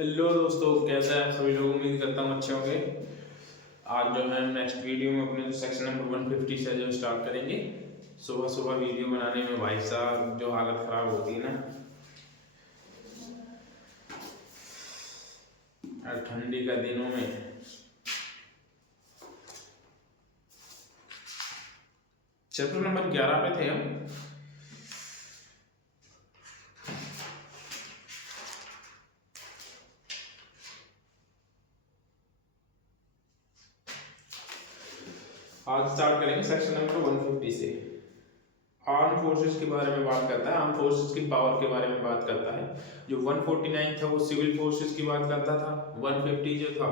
Hello दोस्तों, कैसे हैं सभी लोग। उम्मीद करता हूँ अच्छे होंगे। आज जो है नेक्स्ट वीडियो में अपने जो सेक्शन नंबर 150 से जो स्टार्ट करेंगे। सुबह सुबह वीडियो बनाने में भाई साहब जो हालत ख़राब होती है ना, और ठंडी का दिनों में। चैप्टर नंबर 11 पे थे हम। आज स्टार्ट करेंगे सेक्शन नंबर 150 से। आर्म फोर्सेस के बारे में बात करता है, आर्म फोर्सेस की पावर के बारे में बात करता है। जो 149 था वो सिविल फोर्सेस की बात करता था, 150 जो था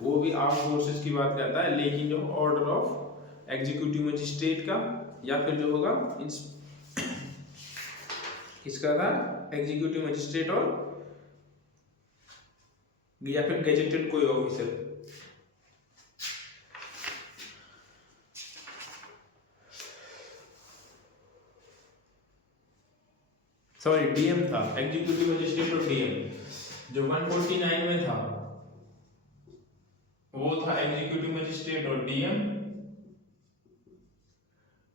वो भी आर्म फोर्सेस की बात करता है। लेकिन जो ऑर्डर ऑफ एग्जीक्यूटिव मजिस्ट्रेट का या फिर जो होगा इसका था एग्जीक्यूटिव मजिस्ट्रेट और या फिर गेजेटेड कोई ऑफिसर। सॉरी, डीएम था, एग्जीक्यूटिव मजिस्ट्रेट और डीएम। जो 149 में था वो था एग्जीक्यूटिव मजिस्ट्रेट और डीएम।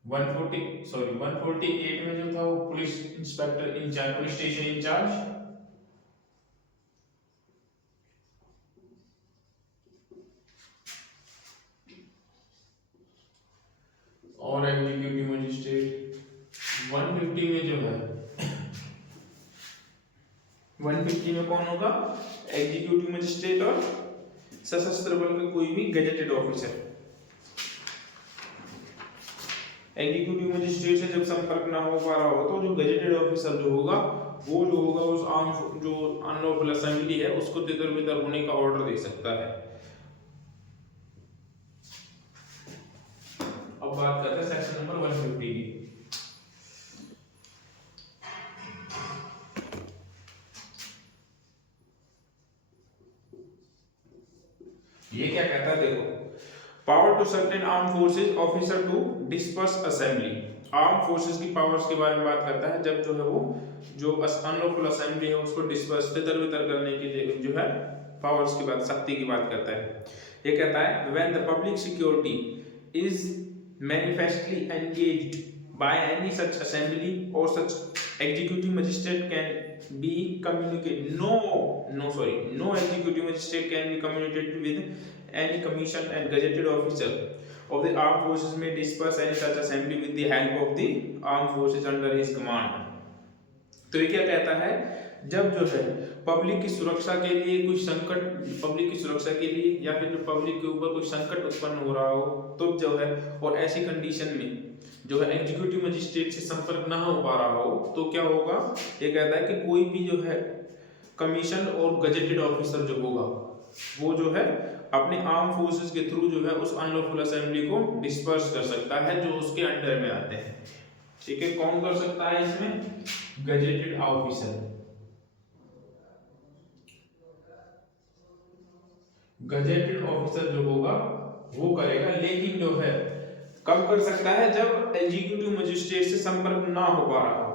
148 में जो था वो police inspector incharge, police station incharge. और एग्जीक्यूटिव मजिस्ट्रेट 150 में जो है 150 में कौन होगा? एग्जीक्यूटिव मजिस्ट्रेट और सशस्त्र बल का कोई भी गजेटेड ऑफिसर। एग्जीक्यूटिव मजिस्ट्रेट से जब संपर्क ना हो पा रहा हो तो जो गजेटेड ऑफिसर जो होगा वो जो होगा उस आर्म जो अनलॉफुल असेंबली है उसको तितर बितर होने का ऑर्डर दे सकता है। अब बात करते हैं सेक्शन नंबर 150 की। ये क्या कहता है देखो, power to certain arm forces officer to disperse assembly. Arm forces की पावर्स के बारे में बात करता है जब जो है वो जो अनलॉफुल असेंबली है उसको डिस्पर्स तितर बितर करने की जो है पावर्स की बात, शक्ति की बात करता है। ये कहता है when the public security is manifestly engaged by any such assembly or such executive magistrate can be communicated no executive magistrate can be communicated with any commissioned and gazetted officer of the armed forces may disperse any such assembly with the help of the armed forces under his command। तो ये क्या कहता है, जब जो है public की सुरक्षा के लिए कोई संकट, पब्लिक की सुरक्षा के लिए या फिर पब्लिक के ऊपर कोई संकट उत्पन्न हो रहा हो तो जो है, और ऐसी कंडीशन में जो है एग्जीक्यूटिव मजिस्ट्रेट से संपर्क ना हो पा रहा हो तो क्या होगा। ये कहता है कि कोई भी जो है कमीशन और गजेटेड ऑफिसर जो होगा वो जो है अपने आर्म फोर्सेस के थ्रू जो है उस अनलॉफुल असेंबली को डिस्पर्स कर सकता है जो उसके अंडर में आते हैं। ठीक है, कौन कर सकता है इसमें? Gazetted officer. गजेटेड ऑफिसर जो होगा वो करेगा, लेकिन जो है कब कर सकता है? जब एग्जीक्यूटिव मजिस्ट्रेट से संपर्क ना हो पा रहा हो।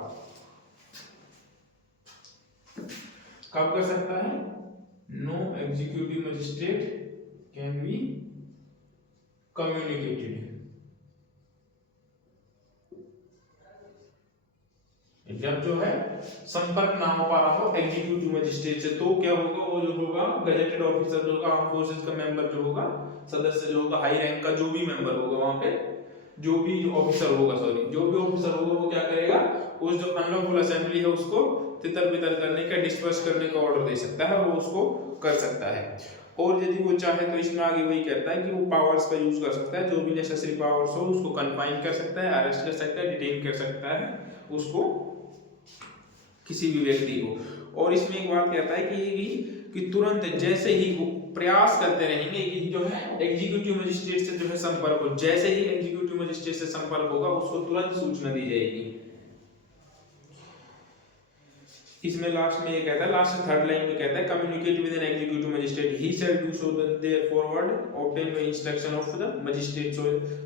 कब कर सकता है? No executive magistrate can be communicated. जब जो है संपर्क ना हो पा रहा हो एग्जीक्यूटिव मजिस्ट्रेट से तो क्या होगा, वो जो होगा गजेटेड ऑफिसर जो होगा, आर्म फोर्सेस का मेंबर जो होगा, सदस्य जो होगा, हाई रैंक का जो भी मेंबर होगा वहां पे, जो भी ऑफिसर होगा, जो भी ऑफिसर होगा वो क्या करेगा, उस जो अनलॉफुल असेंबली है उसको तितर बितर करने का, डिस्पर्स करने का ऑर्डर दे सकता है, वो उसको कर सकता है। और यदि वो चाहे तो इसमें आगे वही कहता है कि वो पावर्स का यूज कर सकता है, जो भी नेसेसरी पावर्स हो उसको कन्फाइन कर सकता है, अरेस्ट कर सकता है, डिटेन कर सकता है उसको, किसी भी व्यक्ति को। और इसमें एक बात कहता है कि तुरंत जैसे ही वो प्रयास करते रहेंगे कि जो है एग्जीक्यूटिव मजिस्ट्रेट से जो है संपर्क हो, जैसे ही एग्जीक्यूटिव मजिस्ट्रेट से संपर्क होगा उसको तुरंत सूचना दी जाएगी। इसमें लास्ट में ये कहता है, लास्ट थर्ड लाइन में कहता है communicate with an executive magistrate he shall do so there forward obtain by instruction of the magistrate.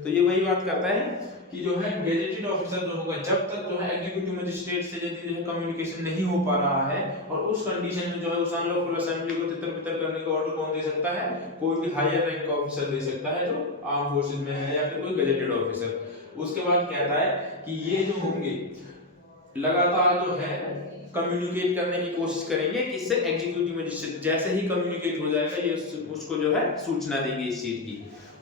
तो ये वही बात करता है कि जो है गेजेटेड ऑफिसर जो होगा, जब तक जो है एग्जीक्यूटिव मजिस्ट्रेट से यदि जो है कम्युनिकेशन नहीं हो पा रहा है और उस कंडीशन में जो है उस अनलॉफुल असेंबली को तितर-बितर करने का ऑर्डर कौन दे सकता है? कोई भी हायर रैंक का ऑफिसर दे सकता है जो आर्म फोर्सेज में है या फिर कोई गेजेटेड ऑफिसर। उसके बाद कहता है कि ये जो होंगे लगातार जो है कम्युनिकेट करने की कोशिश करेंगे कि इससे एग्जीक्यूटिव मजिस्ट्रेट जैसे ही कम्युनिकेट हो जाएगा ये उसको जो है सूचना देंगे इस चीज की।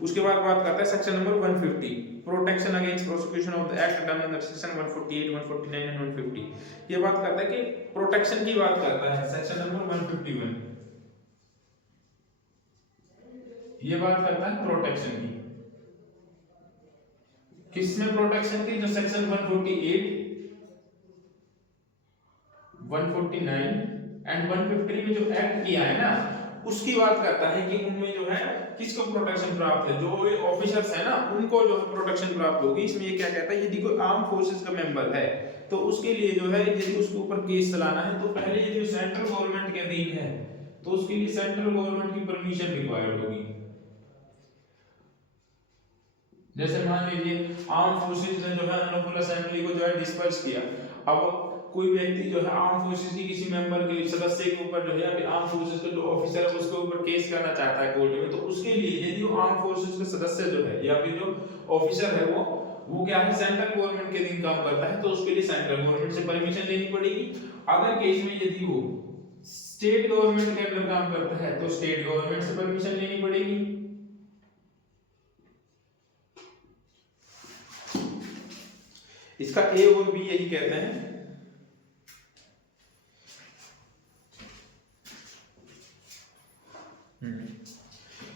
उसके बाद बात करता है section number 150 protection against prosecution of the act done under section 148 149 and 150। ये बात करता है कि प्रोटेक्शन की बात करता है सेक्शन नंबर 151। ये बात करता है प्रोटेक्शन की, किसमें प्रोटेक्शन की? जो सेक्शन 148 149 एंड 150 में जो एक्ट किया है ना उसकी बात करता है कि उनमें जो है किसको प्रोटेक्शन प्राप्त है, जो ये ऑफिसर्स है ना उनको जो है प्रोटेक्शन प्राप्त होगी। इसमें ये क्या कहता है, यदि कोई आर्म फोर्सेस का मेंबर है तो उसके लिए जो है यदि उसके ऊपर केस चलाना है तो पहले यदि सेंट्रल गवर्नमेंट के अधीन है तो उसके लिए सेंट्रल गवर्नमेंट की परमिशन रिक्वायर्ड होगी। जैसे मान लीजिए आर्म फोर्सेस ने जो है अनलॉफुल असेंबली को जो है डिस्पर्स किया, अब कोई व्यक्ति जो है आर्म फोर्सेस की किसी मेंबर के सदस्य के ऊपर जो है अभी आर्म फोर्सेस का जो ऑफिसर है उसके ऊपर केस करना चाहता है कोर्ट में, तो उसके लिए यदि वो आर्म फोर्सेस का सदस्य जो है या फिर जो ऑफिसर है वो क्या है सेंट्रल गवर्नमेंट के अधीन काम करता है तो उसके लिए सेंट्रल गवर्नमेंट से परमिशन लेनी पड़ेगी। अदर केस में यदि वो स्टेट गवर्नमेंट के अंदर काम करता है तो स्टेट गवर्नमेंट से परमिशन लेनी पड़ेगी। इसका ए और बी यही कहते हैं।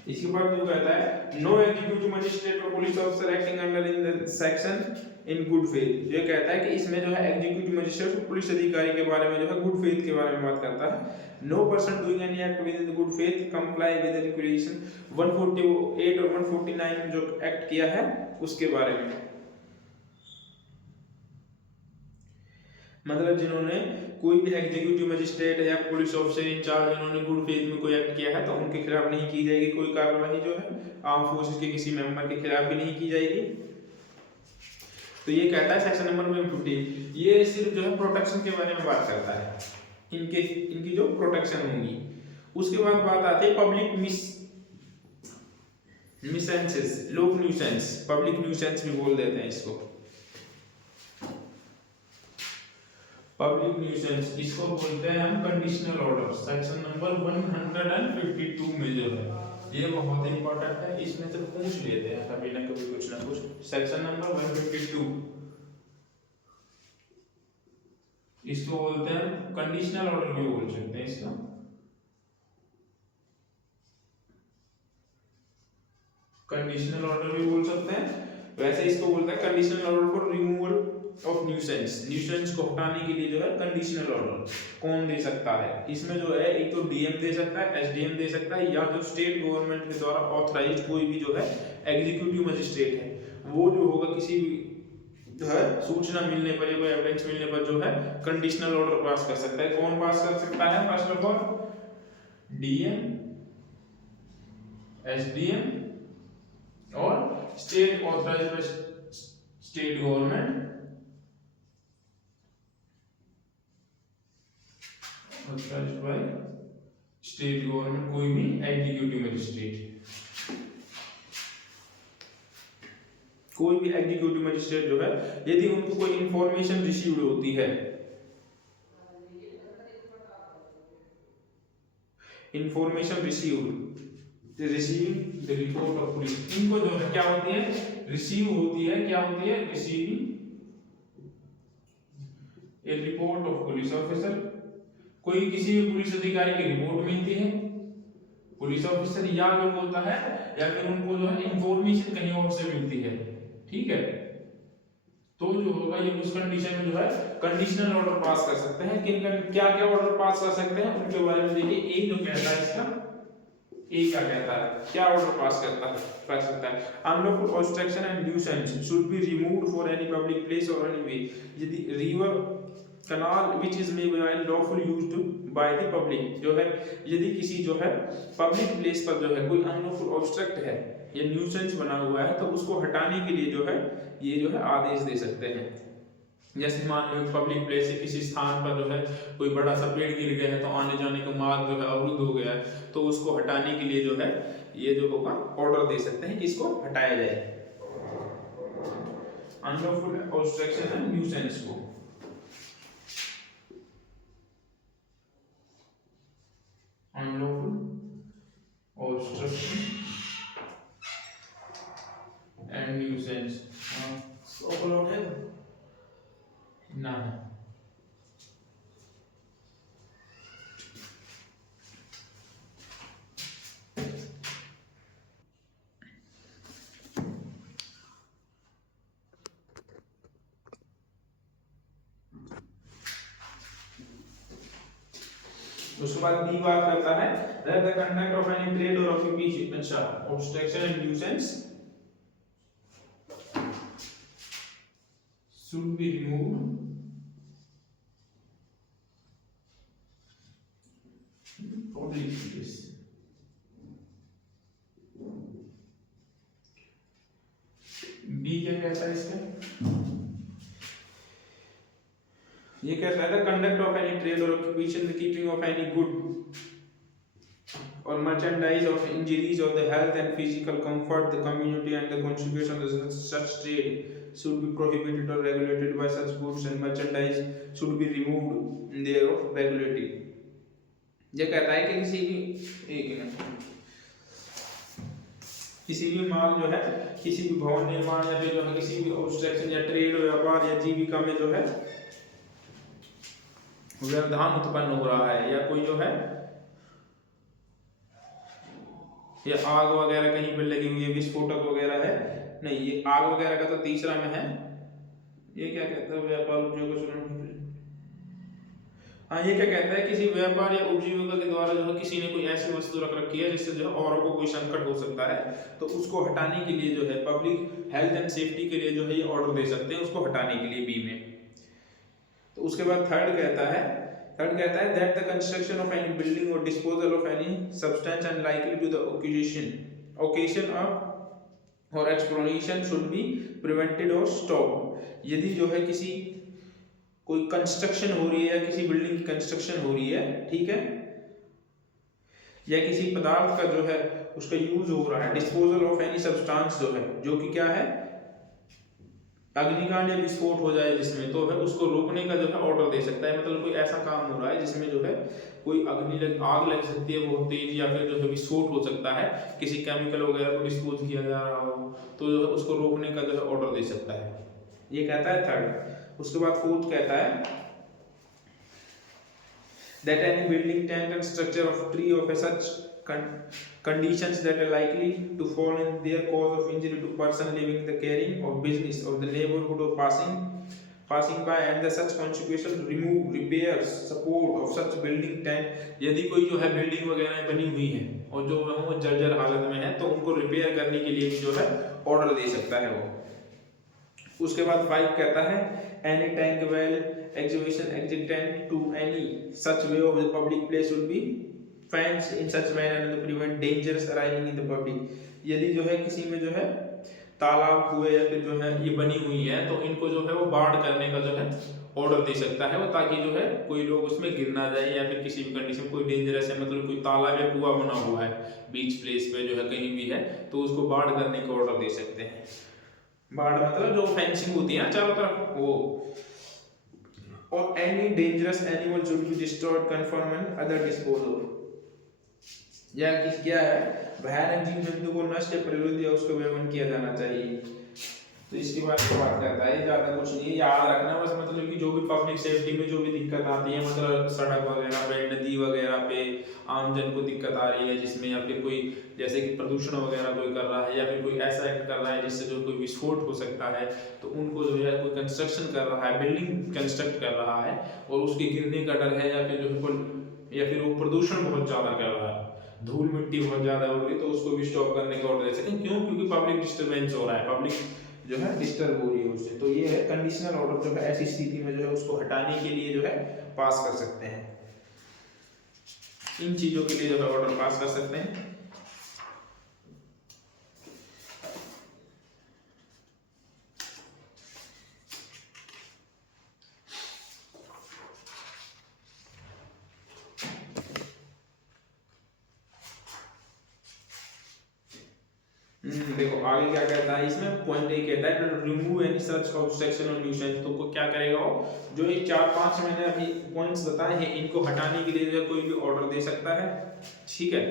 इसके बाद जो कहता है नो एग्जीक्यूटिव मजिस्ट्रेट और police officer acting under in the section in good faith. ये कहता है कि इसमें जो है एग्जीक्यूटिव मजिस्ट्रेट और पुलिस अधिकारी के बारे में जो है गुड फेथ के बारे में बात करता है। No person doing any act within the good faith comply with the requisition 148 और 149 जो एक्ट किया है उसके बारे में, मतलब जिन्होंने कोई भी एग्जीक्यूटिव मजिस्ट्रेट या पुलिस ऑफिसर इंचार्ज जिन्होंने गुड फेथ में कोई एक्ट किया है तो उनके खिलाफ नहीं की जाएगी कोई कार्रवाई, जो है आर्म फोर्सेस के किसी मेंबर के खिलाफ भी नहीं की जाएगी। तो ये कहता है सेक्शन नंबर 150, ये सिर्फ जो है प्रोटेक्शन के बारे में बात करता है, इनकी जो प्रोटेक्शन होगी। उसके बाद बात आती है पब्लिक न्यूसेंसेस, लोक न्यूसेंस, पब्लिक न्यूसेंस भी बोल देते हैं इसको। पब्लिक न्यूसेंस इसको बोलते हैं हम कंडीशनल ऑर्डर, सेक्शन नंबर 152 में जो है ये बहुत इंपॉर्टेंट है, इसमें से पूछ लेते हैं कभी ना कभी कुछ ना कुछ। सेक्शन नंबर 152 इसको बोलते हैं कंडीशनल ऑर्डर भी बोल सकते हैं इसका। कंडीशनल ऑर्डर भी बोल सकते हैं, वैसे इसको बोलते हैं conditional order for removal of nuisance. Nuisance को हटाने के लिए जो है कंडीशनल ऑर्डर कौन दे सकता है, इसमें जो है एक तो डीएम दे सकता है, एसडीएम दे सकता है, या जो स्टेट गवर्नमेंट के द्वारा ऑथराइज्ड कोई भी जो है एग्जीक्यूटिव मजिस्ट्रेट है वो जो होगा किसी भी जो है सूचना मिलने पर या कोई एविडेंस मिलने पर जो है कंडीशनल ऑर्डर पास कर सकता है। कौन पास कर सकता है? First of all DM, SDM और state authorised by state government, authorised by state government, कोई भी एग्जीक्यूटिव मजिस्ट्रेट, कोई भी एग्जीक्यूटिव मजिस्ट्रेट जो है यदि उनको कोई इंफॉर्मेशन रिसीव्ड होती है, information receiving the report of police, इनको जो है क्या होती है रिसीव होती है, क्या होती है receiving A report of police officer, कोई किसी भी पुलिस अधिकारी की रिपोर्ट मिलती है पुलिस ऑफिसर या जो बोलता है या फिर उनको जो है इंफॉर्मेशन कहीं और से मिलती है, ठीक है, तो जो होगा ये उस कंडीशन में जो है कंडीशनल ऑर्डर पास कर सकते हैं। किन क्या क्या ऑर्डर पास कर सकते हैं उनके बारे में देखिए। ए जो कहता है इसका, ए क्या कहता है, क्या ऑर्डर पास कर सकता है, unlawful obstruction and nuisance should be removed for any public place और एनी वे, यदि river canal which is made by lawful used by the public, जो है यदि किसी जो है पब्लिक प्लेस पर जो है कोई अनलॉफुल ऑब्स्ट्रक्ट है या न्यूसेंस बना हुआ है तो उसको हटाने के लिए जो है ये जो है आदेश दे सकते हैं। जैसे मान लो पब्लिक प्लेस से किसी स्थान पर जो है कोई बड़ा सा पेड़ गिर गया है तो आने जाने का मार्ग जो है अवरुद्ध हो गया है, तो उसको हटाने के लिए जो है ये जो होगा ऑर्डर दे सकते हैं कि इसको हटाया जाए। अनलॉफुल ऑब्स्ट्रक्शन एंड न्यूसेंस को unlawful obstruction and nuisance open है ना उसके बाद बी बात करता है that the conduct of any trade और ऑक्यूपेशन, अच्छा obstruction and nuisance should be removed public place। B क्या कहता है इसका, ये कहता है कंडक्ट ऑफ एनी ट्रेड और occupation, the keeping of any good or merchandise of injuries of the health and physical comfort the community and the contribution of such trade should be prohibited or regulated by such goods and merchandise should be removed thereof regularly। ये कहता है कि किसी भी माल जो है किसी भी भवन निर्माण या फिर जो है किसी भी ऑब्स्ट्रक्शन या ट्रेड व्यापार या जीविका में जो है व्यवधान उत्पन्न हो रहा है या कोई जो है ये आग वगैरह कहीं पर लगी हुई है, विस्फोटक वगैरह है, नहीं ये आग वगैरह का तो तीसरा में है, ये क्या कहता है व्यापार उपजीविका, हाँ ये क्या कहता है किसी व्यापार या उपजीविका के द्वारा जो है किसी ने कोई ऐसी वस्तु रख रखी है जिससे जो है औरों को कोई संकट हो सकता है तो उसको हटाने के लिए जो है पब्लिक हेल्थ एंड सेफ्टी के लिए जो है ये ऑर्डर दे सकते हैं उसको हटाने के लिए बी में। तो उसके बाद थर्ड कहता है that the construction of any building or disposal of any substance unlikely to the occasion or explosion should be prevented or stopped। यदि जो है किसी कोई कंस्ट्रक्शन हो रही है या किसी बिल्डिंग की कंस्ट्रक्शन हो रही है, ठीक है, या किसी पदार्थ का जो है उसका यूज हो रहा है, डिस्पोजल ऑफ एनी सब्सटेंस जो है जो कि क्या है अग्निकांड या विस्फोट हो जाए जिसमें, तो है उसको रोकने का जो है ऑर्डर दे सकता है। मतलब कोई ऐसा काम हो रहा है जिसमें जो है कोई आग लग सकती है बहुत तेज या फिर जो है विस्फोट हो सकता है, किसी केमिकल वगैरह को डिस्पोज किया जा रहा हो तो जो है उसको रोकने का जो है ऑर्डर दे सकता है, ये कहता है थर्ड। उसके बाद फोर्थ कहता है that any building, tank and structure of tree of a such conditions that are likely to fall in their cause of injury to person living the caring of business of the neighborhood or passing by and the such contribution remove repairs support of such building tank। यदि कोई जो है building वगैरह बनी हुई है और जो वो जर्जर हालत में है तो उनको रिपेयर करने के लिए भी जो है ऑर्डर दे सकता है वो। उसके बाद 5 कहता है any tank well excavation adjacent to any such way of the public place should be fenced in such manner to prevent dangers arising in the public। यदि जो है किसी में जो है तालाब हुए या फिर जो है ये बनी हुई है तो इनको जो है वो बाढ़ करने का जो है ऑर्डर दे सकता है वो, ताकि जो है कोई लोग उसमें गिर ना जाए या फिर किसी भी कंडीशन कोई डेंजरस है, मतलब कोई तालाब या कुआं बना हुआ है बीच प्लेस पे जो है कहीं भी है तो उसको बाढ़ करने का ऑर्डर दे सकते हैं। बाढ़ मतलब जो फेंसिंग होती है चारों तरफ वो। और any dangerous animal should be destroyed conferment other disposal, या क्या है भयानक जीव जंतु को नष्ट या प्रतिरोध या उसका व्यवन किया जाना चाहिए। तो इसके बारे में बात करता है, ज्यादा कुछ नहीं याद रखना बस, मतलब कि जो भी पब्लिक सेफ्टी में जो भी दिक्कत आती है, मतलब सड़क वगैरह पे नदी वगैरह पे आम जन को दिक्कत आ रही है जिसमें, या फिर कोई जैसे कि प्रदूषण वगैरह कोई कर रहा है या फिर कोई ऐसा एक्ट कर रहा है जिससे जो कोई विस्फोट हो सकता है, तो उनको जो है कोई कंस्ट्रक्शन कर रहा है, बिल्डिंग कंस्ट्रक्ट कर रहा है और उसके गिरने का डर है या फिर जो या फिर वो प्रदूषण बहुत ज्यादा कर रहा है, धूल मिट्टी बहुत ज्यादा हो रही है, तो उसको भी स्टॉप करने का ऑर्डर दे सकते हैं। क्यों? क्योंकि पब्लिक डिस्टर्बेंस हो रहा है, पब्लिक जो है डिस्टर्ब हो रही है उससे। तो ये है कंडीशनल ऑर्डर जो है ऐसी स्थिति में जो है उसको हटाने के लिए जो है पास कर सकते हैं, इन चीजों के लिए जो है ऑर्डर पास कर सकते हैं। देखो आगे क्या कहता है इसमें, पॉइंट ए कहता है रिमूव एनी सच ऑब्स्ट्रक्शन और न्यूसेंस। तो को क्या करेगा वो, जो ये 4-5 मैंने अभी पॉइंट्स बताए हैं इनको हटाने के लिए जो है कोई भी ऑर्डर दे सकता है, ठीक है,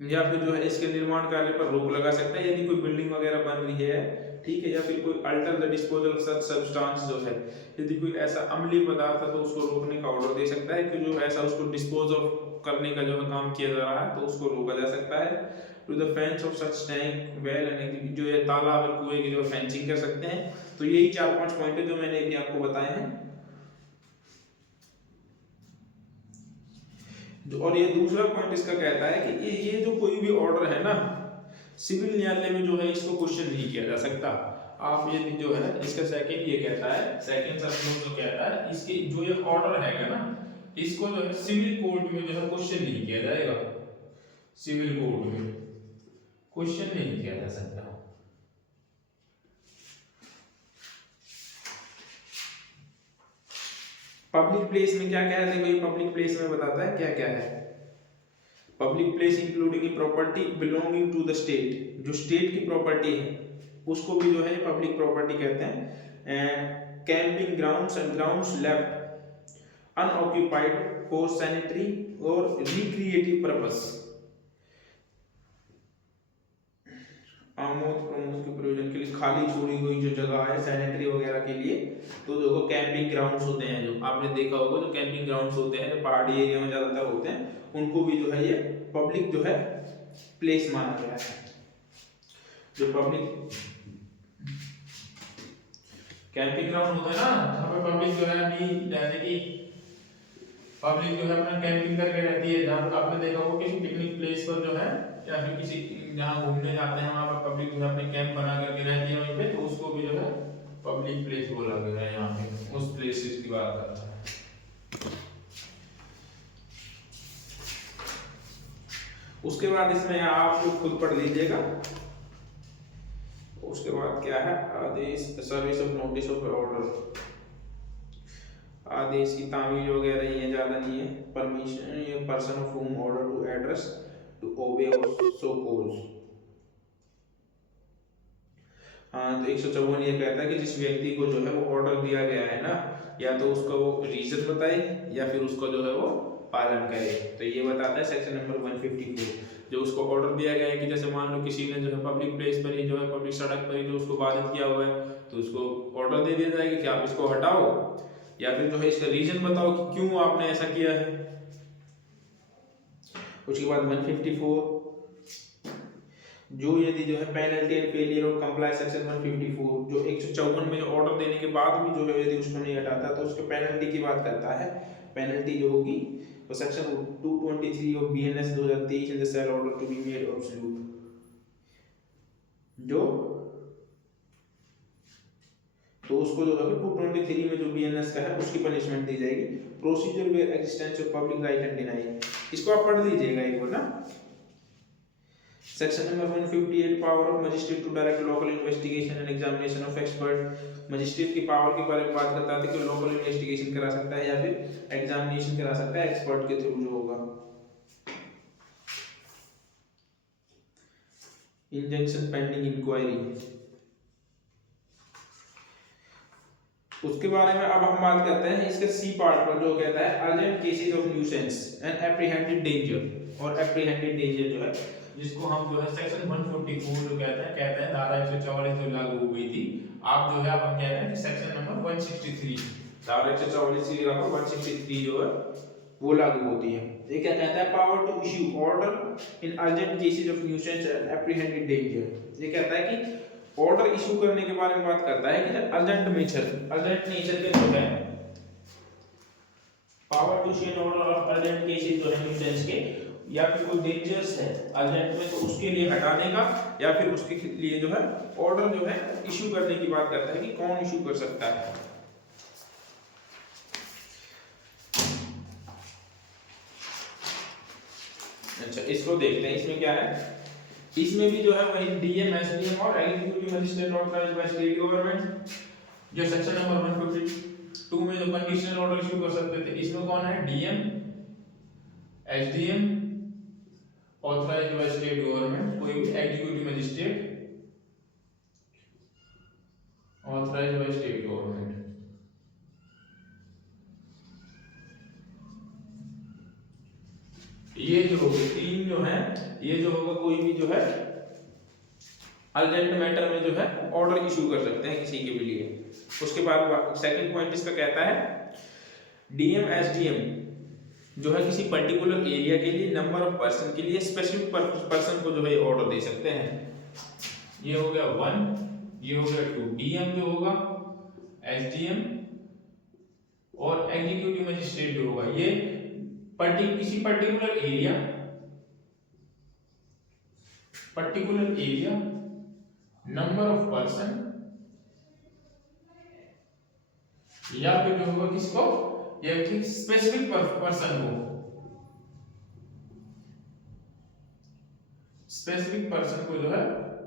या फिर जो है इसके निर्माण कार्य पर रोक लगा सकता है यदि कोई बिल्डिंग वगैरह बन रही है, ठीक है, या फिर कोई alter the disposal of such substance जो है, यदि कोई ऐसा अम्लीय पदार्थ है तो उसको रोकने का ऑर्डर दे सकता है कि जो ऐसा उसको डिस्पोज ऑफ करने का जो है काम किया जा रहा है तो उसको रोका जा सकता है। To the fence of such tank well and जो है तालाब और कुएं की जो फेंसिंग कर सकते हैं। तो यही 4-5 पॉइंट है जो मैंने अभी आपको बताए हैं। और ये दूसरा पॉइंट इसका कहता है कि ये जो कोई भी ऑर्डर है ना, सिविल न्यायालय में जो है इसको क्वेश्चन नहीं किया जा सकता। आप ये जो है इसका सेकंड ये कहता है, सेकंड सब जो कहता है इसके जो ये ऑर्डर है ना, इसको जो है सिविल कोर्ट में जो है क्वेश्चन नहीं किया जाएगा, सिविल कोर्ट में क्वेश्चन नहीं किया जा सकता। पब्लिक प्लेस में क्या क्या है, देखो ये पब्लिक प्लेस में बताता है क्या क्या है। Public place including property belonging to the state, जो स्टेट की प्रॉपर्टी है उसको भी जो है पब्लिक प्रॉपर्टी कहते हैं। Camping grounds and grounds left unoccupied for sanitary और रिक्रिएटिव पर्पस, आमोद प्रमोद के प्रयोजन के लिए खाली छोड़ी हुई जो जगह है सैनिटरी वगैरह के लिए, तो देखो कैंपिंग ग्राउंड्स होते हैं, जो आपने देखा होगा जो कैंपिंग ग्राउंड्स होते हैं जो पहाड़ी एरिया में ज्यादातर होते हैं, उनको भी जो है ये पब्लिक जो है प्लेस माना गया है। जो पब्लिक कैंपिंग ग्राउंड होता है ना, जहाँ पे पब्लिक जो है अभी जैसे कि पब्लिक जो है अपना कैंपिंग करके रहती है, जहाँ पे आपने देखा होगा किसी पिकनिक प्लेस पर जो है या फिर किसी जहाँ घूमने जाते हैं वहाँ पर पब्लिक जो है अपने कैंप बना करके रहती है वहीं पे, तो उसको भी जो है पब्लिक प्लेस बोला गया है। यहाँ पे उस प्लेसेस की बात करता है। उसके बाद इसमें आप लोग खुद पढ़ लीजिएगा। उसके बाद क्या है, आदेश service of notice of order, आदेश की तामील वगैरह ये ज्यादा नहीं है। परमिशन ये person of home order to address to obey और सो कॉज। हाँ तो 154 ये कहता है कि जिस व्यक्ति को जो है वो ऑर्डर दिया गया है ना, या तो उसका वो रीजन बताए या फिर उसका जो है वो पालन करे। तो ये बताता है सेक्शन नंबर 154, जो उसको ऑर्डर दिया गया है कि जैसे मान लो किसी ने जो है पब्लिक प्लेस पर ही जो है पब्लिक सड़क पर ही जो उसको बाधित किया हुआ है, तो उसको ऑर्डर दे दिया जाएगा कि आप इसको हटाओ, या फिर जो है इसका रीजन बताओ कि क्यों आपने ऐसा किया है। उसके बाद 154 जो यदि जो है penalty and failure of comply section 154, जो 154 में जो ऑर्डर देने के बाद भी जो है यदि उसको नहीं हटाता तो उसके पेनल्टी की बात करता है। पेनल्टी जो होगी वो section 223 of BNS 2023 in the sale order to be made absolute, जो तो उसको जो है 223 में जो बीएनएस का है उसकी पनिशमेंट दी जाएगी। Procedure where existence of public right and deny, इसको आप पढ़ लीजिएगा एक बार ना। Section number 158 power of magistrate to direct local investigation and examination of expert. Magistrate की पावर के बारे में बात करता है कि लोकल इन्वेस्टिगेशन करा सकता है या फिर एग्जामिनेशन करा सकता है एक्सपर्ट के थ्रू जो होगा। इंजंक्शन पेंडिंग इंक्वायरी, उसके बारे में अब हम बात करते हैं इसके सी पार्ट पर, जो कहता है urgent cases of nuisance and apprehended danger. और एप्रीहेंडेड डेंजर जो है जिसको हम जो है सेक्शन 144 जो कहते हैं धारा 144 जो लागू हो गई थी, आप जो है अब हम कहते हैं कि सेक्शन नंबर 163 धारा 144 की जगह पर 163 जो है वो लागू होती है। ये क्या कहता है, power to issue order in urgent cases of nuisance and apprehended danger. ये कहता है कि ऑर्डर इशू करने के बारे में बात करता है कि अर्जेंट नेचर के जो है power to issue order of urgent cases जो है न्यूसेंस के, या फिर कोई डेंजर्स है अर्जेंट में तो उसके लिए हटाने का, या फिर उसके लिए जो है ऑर्डर जो है इशू करने की बात करता है कि कौन इशू कर सकता है। अच्छा इसको देखते हैं, इसमें क्या है, इसमें भी जो है वही डीएम एसडीएम और executive magistrate authorised by state government, जो सेक्शन नंबर 152 में जो कंडीशनल ऑर्डर इशू कर सकते थे, इसमें कौन है, DM SDM authorised by state government, कोई भी executive magistrate authorised by state government. ये जो होगी तीन जो है, ये जो होगा कोई भी जो है अर्जेंट मैटर में जो है ऑर्डर इशू कर सकते हैं किसी के भी लिए। उसके बाद सेकंड पॉइंट इसका कहता है डीएम एसडीएम जो है किसी पर्टिकुलर एरिया के लिए नंबर ऑफ पर्सन के लिए स्पेसिफिक पर्सन को जो है ऑर्डर दे सकते हैं। ये हो गया 1, ये हो गया 2। डीएम जो होगा, एसडीएम और एग्जीक्यूटिव मजिस्ट्रेट जो होगा, ये किसी particular area number of person या फिर जो होगा किसको, या फिर स्पेसिफिक पर्सन को जो है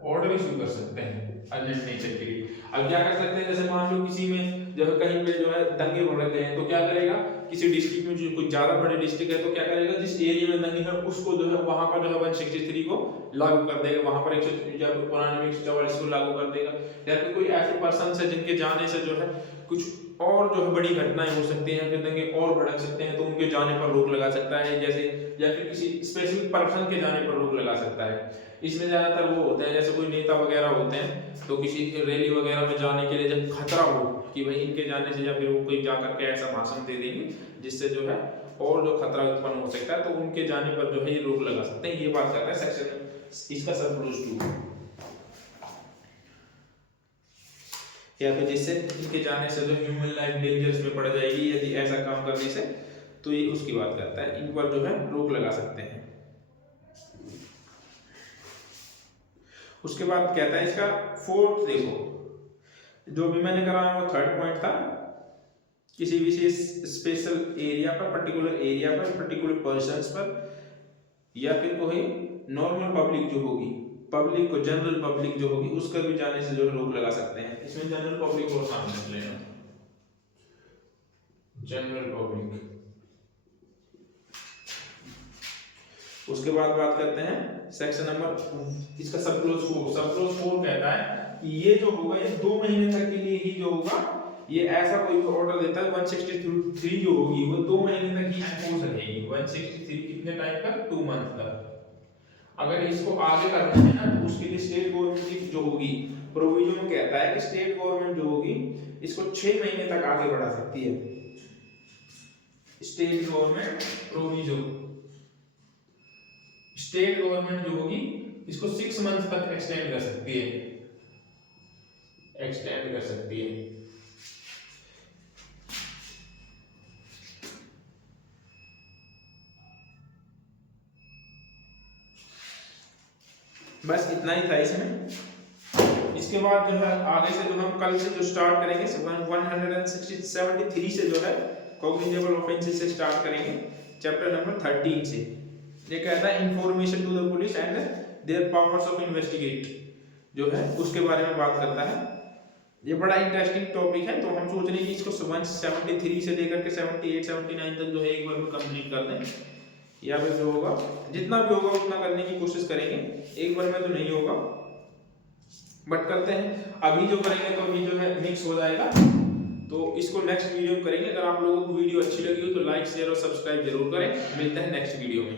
ऑर्डर इशू कर सकते हैं अर्जेंट नेचर के लिए। अब क्या कर सकते हैं, जैसे मान लो किसी में जो है कहीं पे जो है दंगे हो रहे हैं, तो क्या करेगा, किसी डिस्ट्रिक्ट में जो कुछ ज्यादा बड़े डिस्ट्रिक्ट है तो क्या करेगा, जिस एरिया में दंगे है उसको जो है वहां पर जो है 163 को लागू कर देगा, वहां पर 144 को लागू कर देगा। या फिर कोई ऐसे पर्सन है जिनके जाने से जो है कुछ और जो है बड़ी घटनाएं हो सकती हैं, फिर दंगे और भड़क सकते हैं, तो उनके जाने पर रोक लगा सकता है, जैसे या फिर किसी स्पेसिफिक पर्सन के जाने पर रोक लगा सकता है। इसमें ज्यादातर वो होते हैं जैसे कोई नेता वगैरह होते हैं, तो किसी रैली वगैरह में जाने के लिए जब खतरा हो कि भाई इनके जाने से या फिर वो कोई जाकर के ऐसा भाषण दे देंगे जिससे जो है और जो खतरा उत्पन्न हो सकता है, तो उनके जाने पर जो है ये रोक लगा सकते हैं। ये बात कर रहा है सेक्शन इसका सब क्लोज 2। या फिर जिससे इनके जाने से जो ह्यूमन लाइफ डेंजर्स में पड़ जाएगी यदि ऐसा काम करने से, तो ये उसकी बात करता है, इन पर जो है रोक लगा सकते हैं। उसके बाद कहता है इसका फोर्थ, देखो जो भी मैंने करा वो थर्ड पॉइंट था, किसी विशेष स्पेशल एरिया पर, पर्टिकुलर एरिया पर, पर्टिकुलर पर्सन्स पर, या फिर कोई नॉर्मल पब्लिक जो होगी, पब्लिक को जनरल पब्लिक जो होगी उसका भी जाने से जो है रोक लगा सकते हैं। इसमें जनरल पब्लिक और सामने रख लेना, जनरल पब्लिक। उसके बाद बात करते हैं सेक्शन नंबर इसका सब क्लोज 4 कहता है कि ये जो होगा ये 2 महीने तक के लिए ही जो होगा, ये ऐसा कोई भी ऑर्डर देता है 163 जो होगी वो 2 महीने तक ही एनफोर्स रहेगी। 163 कितने टाइम तक, 2 मंथ तक। अगर इसको आगे करना है ना, तो उसके लिए स्टेट गवर्नमेंट की जो होगी प्रोविजन कहता है कि स्टेट गवर्नमेंट जो होगी इसको 6 महीने तक आगे बढ़ा सकती है। State government provision, state government जो होगी इसको 6 मंथ तक एक्सटेंड कर सकती है, एक्सटेंड कर सकती है। बस इतना ही था इसमें। इसके बाद जो है आगे से जो हम कल से जो स्टार्ट करेंगे 173 से जो है कॉग्निजेबल ऑफेंसेस से स्टार्ट करेंगे, चैप्टर नंबर 13 से। ये कहता है information to the police and their powers of investigate जो है उसके बारे में बात करता है। ये बड़ा इंटरेस्टिंग टॉपिक है, तो हम सोच रहे हैं कि इसको 173 से लेकर के 78 79 तक जो है एक बार में कंप्लीट कर दें, या फिर जो होगा जितना भी होगा उतना करने की कोशिश करेंगे। एक बार में तो नहीं होगा बट करते हैं। अभी जो करेंगे तो अभी जो है मिक्स हो जाएगा, तो इसको नेक्स्ट वीडियो में करेंगे। अगर आप लोगों को वीडियो अच्छी लगी हो तो लाइक शेयर और सब्सक्राइब जरूर करें। मिलते हैं नेक्स्ट वीडियो में।